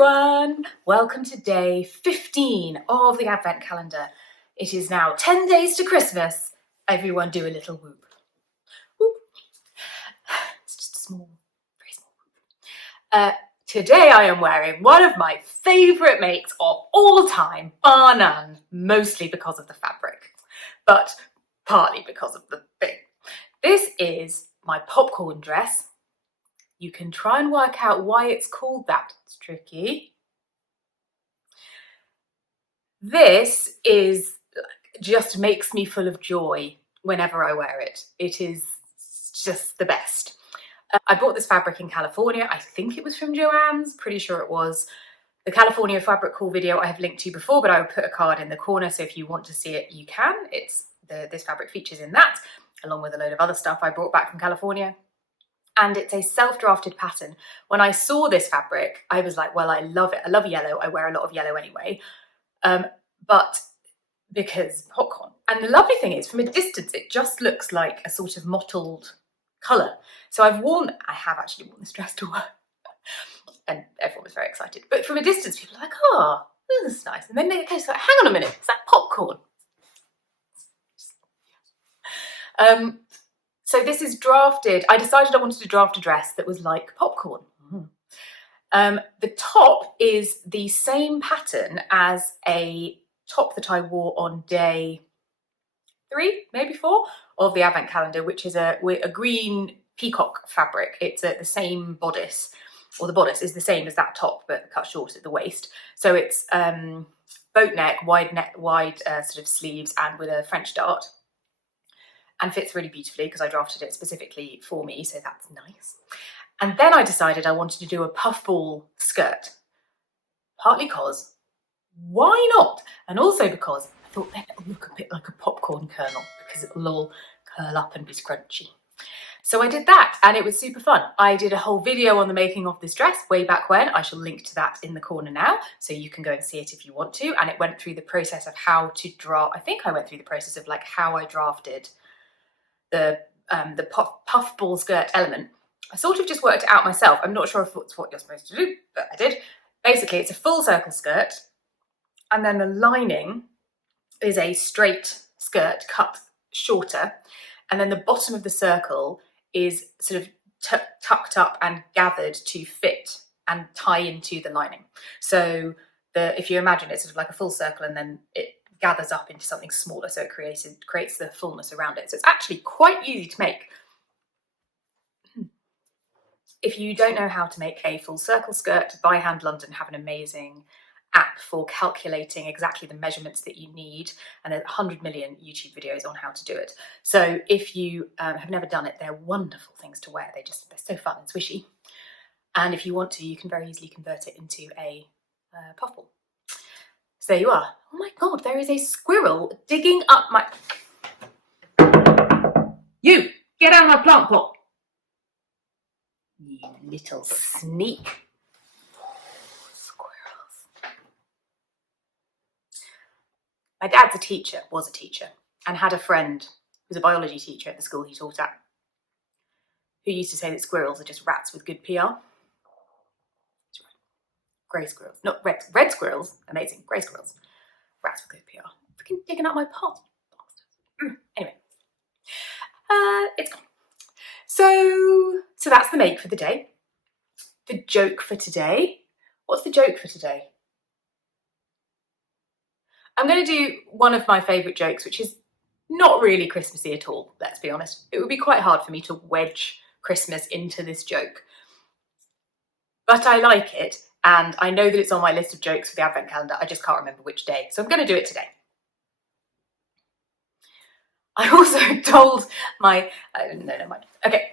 everyone! Welcome to day 15 of the Advent calendar. It is now 10 days to Christmas. Everyone do a little whoop. Whoop. It's just a small, very small whoop. Today I am wearing one of my favourite makes of all time, bar none, mostly because of the fabric, but partly because of the thing. This is my popcorn dress. You can try and work out why it's called that. It's tricky. This just makes me full of joy whenever I wear it. It is just the best. I bought this fabric in California. I think it was from Joann's, pretty sure it was. The California fabric haul video I have linked to before, but I will put a card in the corner, so if you want to see it, you can. This fabric features in that, along with a load of other stuff I brought back from California. And it's a self-drafted pattern. When I saw this fabric, I was like, well, I love it. I love yellow. I wear a lot of yellow anyway. But because popcorn. And the lovely thing is, from a distance, it just looks like a sort of mottled colour. So I have actually worn this dress to work. And everyone was very excited. But from a distance, people are like, oh, this is nice. And then they just like, hang on a minute, is that popcorn? So this is drafted. I decided I wanted to draft a dress that was like popcorn. The top is the same pattern as a top that I wore on day 3, maybe 4 of the Advent calendar, which is a green peacock fabric. It's the same bodice, or the bodice is the same as that top, but cut short at the waist. So it's boat neck, wide sort of sleeves, and with a French dart. And fits really beautifully because I drafted it specifically for me, so that's nice. And then I decided I wanted to do a puffball skirt, partly because, why not? And also because I thought then it'll look a bit like a popcorn kernel because it'll all curl up and be scrunchy. So I did that and it was super fun. I did a whole video on the making of this dress way back when. I shall link to that in the corner now, so you can go and see it if you want to. And it went through the process of how to draw. I think I went through the process of like how I drafted the puffball skirt element. I sort of just worked it out myself. I'm not sure if it's what you're supposed to do, but I did. Basically, it's a full circle skirt, and then the lining is a straight skirt cut shorter, and then the bottom of the circle is sort of tucked up and gathered to fit and tie into the lining. So if you imagine it's sort of like a full circle, and then it gathers up into something smaller, so it creates the fullness around it. So it's actually quite easy to make. If you don't know how to make a full circle skirt, By Hand London have an amazing app for calculating exactly the measurements that you need, and there's 100 million YouTube videos on how to do it. So if you have never done it, they're wonderful things to wear. They're so fun and swishy. And if you want to, you can very easily convert it into a puffball. So there you are. Oh my God, there is a squirrel digging up my... You, get out of my plant pot. You little sneak. Squirrels. My dad's was a teacher, and had a friend who was a biology teacher at the school he taught at, who used to say that squirrels are just rats with good PR. Grey squirrels, not red squirrels, amazing. Grey squirrels, rats with good PR. Freaking digging up my pot. Anyway, it's gone. So that's the make for the day. The joke for today. What's the joke for today? I'm going to do one of my favourite jokes, which is not really Christmassy at all, let's be honest. It would be quite hard for me to wedge Christmas into this joke. But I like it. And I know that it's on my list of jokes for the Advent calendar. I just can't remember which day. So I'm going to do it today. I also told my... no, never mind. Okay.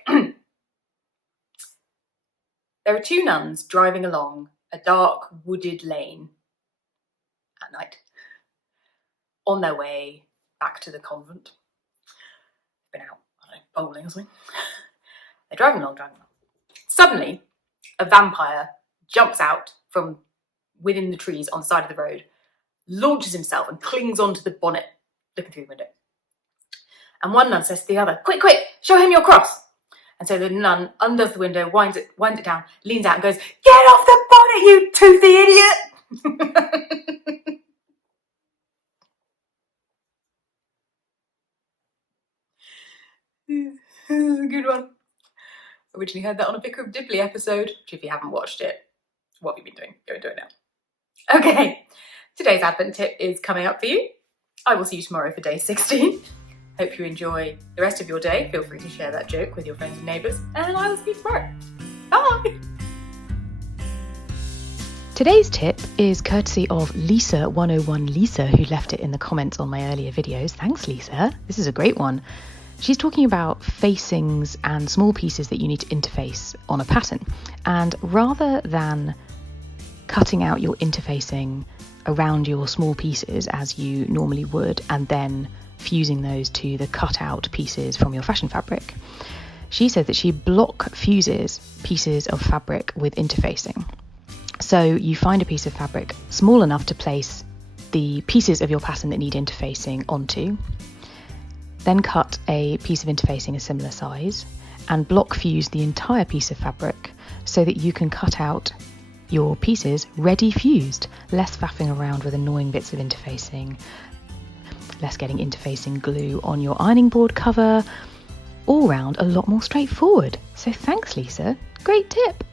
There are 2 nuns driving along a dark wooded lane at night on their way back to the convent. Been out, I don't know, bowling or something. They're driving along. Suddenly, a vampire jumps out from within the trees on the side of the road, launches himself and clings onto the bonnet, looking through the window. And one nun says to the other, quick, show him your cross. And so the nun undoes the window, winds it down, leans out and goes, get off the bonnet! you toothy idiot! This is a good one. I originally heard that on a Vicar of Dibley episode, which if you haven't watched it, what have you been doing? Go and do it now. Okay, today's Advent tip is coming up for you. I will see you tomorrow for day 16. Hope you enjoy the rest of your day. Feel free to share that joke with your friends and neighbours, and I will see you tomorrow. Bye! Today's tip is courtesy of Lisa101 Lisa, who left it in the comments on my earlier videos. Thanks, Lisa. This is a great one. She's talking about facings and small pieces that you need to interface on a pattern. And rather than cutting out your interfacing around your small pieces as you normally would, and then fusing those to the cut out pieces from your fashion fabric, she said that she block fuses pieces of fabric with interfacing. So you find a piece of fabric small enough to place the pieces of your pattern that need interfacing onto, then cut a piece of interfacing a similar size and block fuse the entire piece of fabric so that you can cut out your pieces ready fused, less faffing around with annoying bits of interfacing, less getting interfacing glue on your ironing board cover, all round a lot more straightforward. So thanks, Lisa. Great tip.